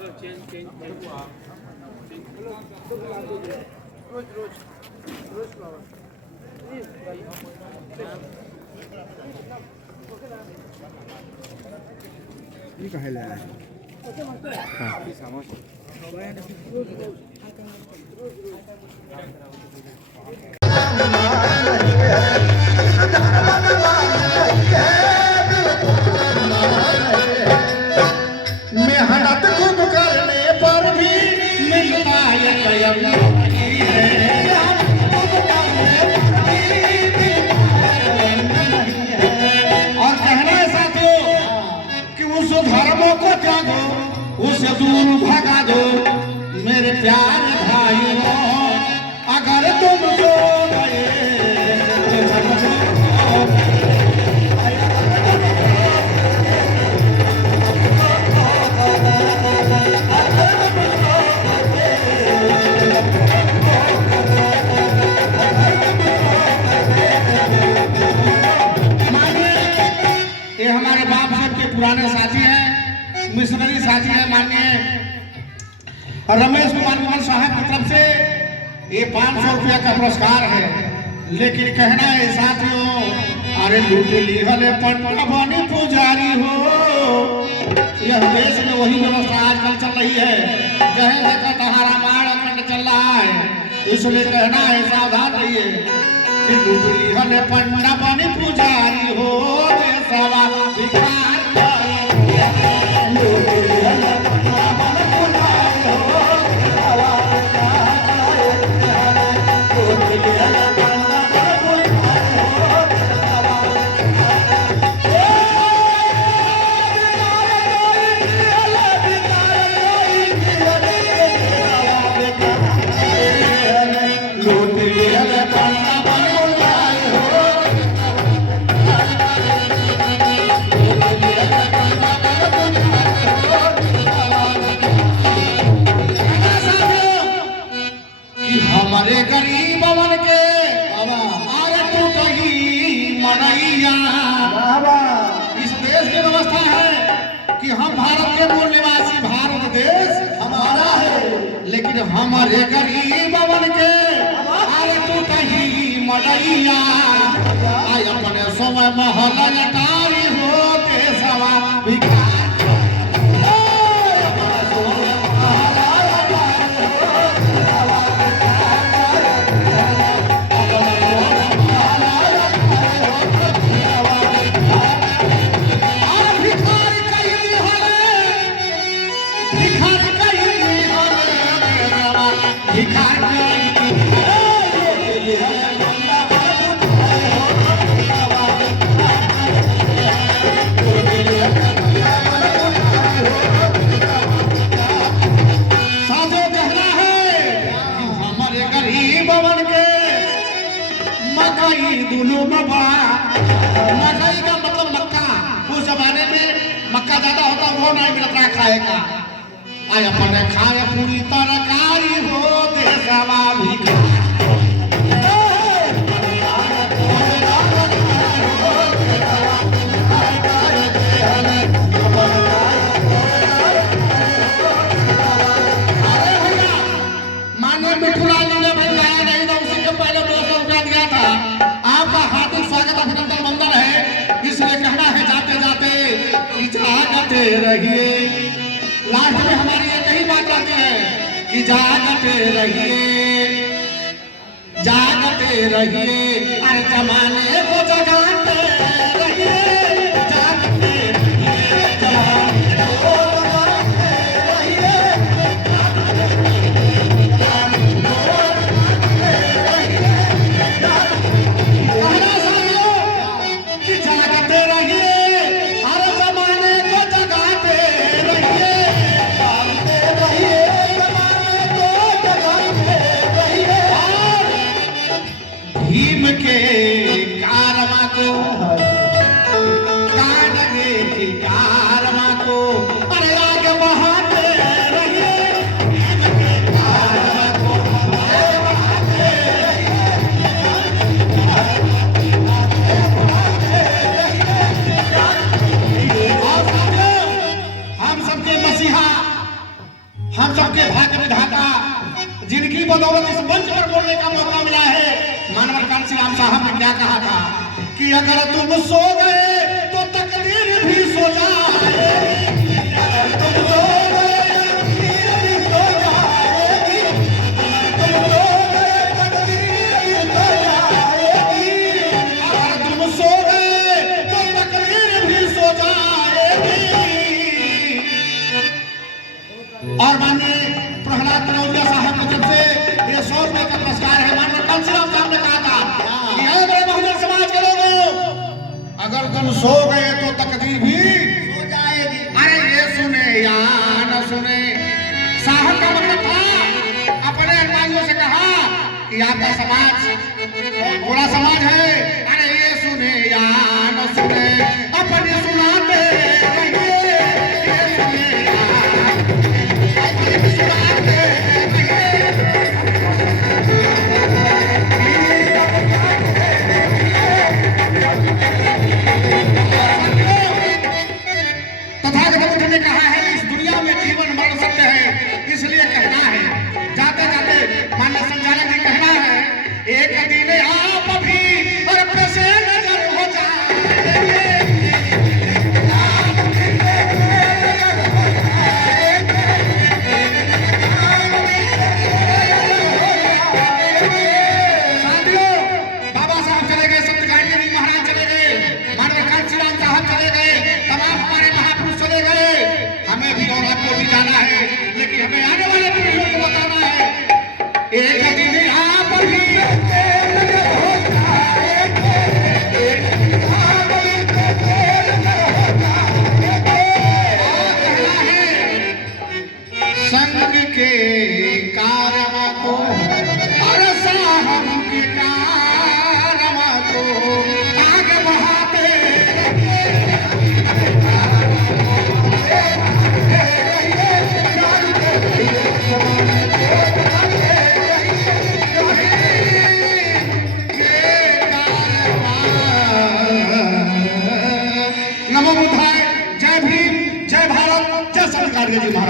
ये कहे ले मेहनत खूब करने पर भी मिलता है कयम और कहना है साथियों कि उस धर्मों को त्यागो, उसे दूर भगा दो मेरे प्यारे भाइयों। अगर तुम सो गए पुराने साथी हैं, मिशनरी साथी हैं माननीय रमेश कुमार विमल साहब की तरफ से ये 500 रुपया का पुरस्कार है। लेकिन कहना है साथियों, अरे लूट ली हले पंडवानी पुजारी हो। यह देश में वही व्यवस्था आजकल चल रही है, जहाँ देखा तहाँ रामायण चल रहा है। इसलिए कहना है सावधान रहिए कि लूट ली हले पंडवानी पुजारी हो। देशवा भिखार हमारे गरीबवन के आरे तू कहीं मनैया। इस देश की व्यवस्था है कि हम भारत के मूल निवासी, भारत देश हमारा है। लेकिन हमारे गरीबवन के आरे तू कहीं मनैया। आय अपने समय महल अटारी होते सवा भिखार मकई का मतलब मक्का। उस जमाने में मक्का ज्यादा होता, वो नहीं मिलता खाएगा। आय अपने खाए पूरी तरकारी हो देशवा भिखार। माननीय मिठुलाल जी ने भाई लाया नहीं था, उसी के पहले 200 रुपया दिया था। आपका हार्दिक स्वागत अभिनंदन वंदन है। इसलिए कहना है जाते जाते कि जागते रहिए। लास्ट में हमारी एक ही बात आती है कि जागते रहिए, जागते रहिए। अरे जमाने को जगाते रहिए, जागते रहिए, जमाने को जगाते रहिए। भीम के कारवा को हम सबके भाग्य विधाता जिनकी बदौलत इस मंच पर बोलने का मौका मिला है। मानवर कांसी राम साहब ने क्या कहा था कि अगर तुम सो गए तो तकदीर भी सो जाए, अगर तुम सो गए तकदीर भी सो जाएगी, तुम सो गए तकदीर भी सो जाएगी, अगर तुम सो गए तो तकदीर भी सो जाएगी। और माननीय प्रहलाद कनौजिया साहब की तरफ से ये 100 रुपए का पुरस्कार है। माननीय कांसी राम साहब ने कहा था कि हे बड़े बहुजन समाज के लोगों, अगर तुम सो गए तो तकदीर भी सो जाएगी। अरे ये सुने या न सुने, साहब का मतलब था अपने अनुयायियों से कहा कि आपका समाज बहुत बुरा समाज है। अरे ये सुने या न सुने, अपने सुनाते रहिए, ये सुने या ने कहा है इस दुनिया में जीवन मरण सत्य है, इसलिए कहना है जाते जाते माननीय संचालक जी कहना है, एक दिन आप भी और पैसे नजर हो जाए, साथियों बाबा साहब चले गए, संत गायत्री जी महाराज चले गए, माननीय कांसी राम साहब चले गए, तमाम हमारे महापुरुष चले गए। हमें भी और आपको भी जाना है, लेकिन हमें आने वाले पीढ़ियों को बताना है, एक दिन आप भी संग के कारम को और साहब के कारम को आगे बढ़ाते नमो बुद्धाय, जय भीम, जय भारत, जय संत गाडगे जी महाराज।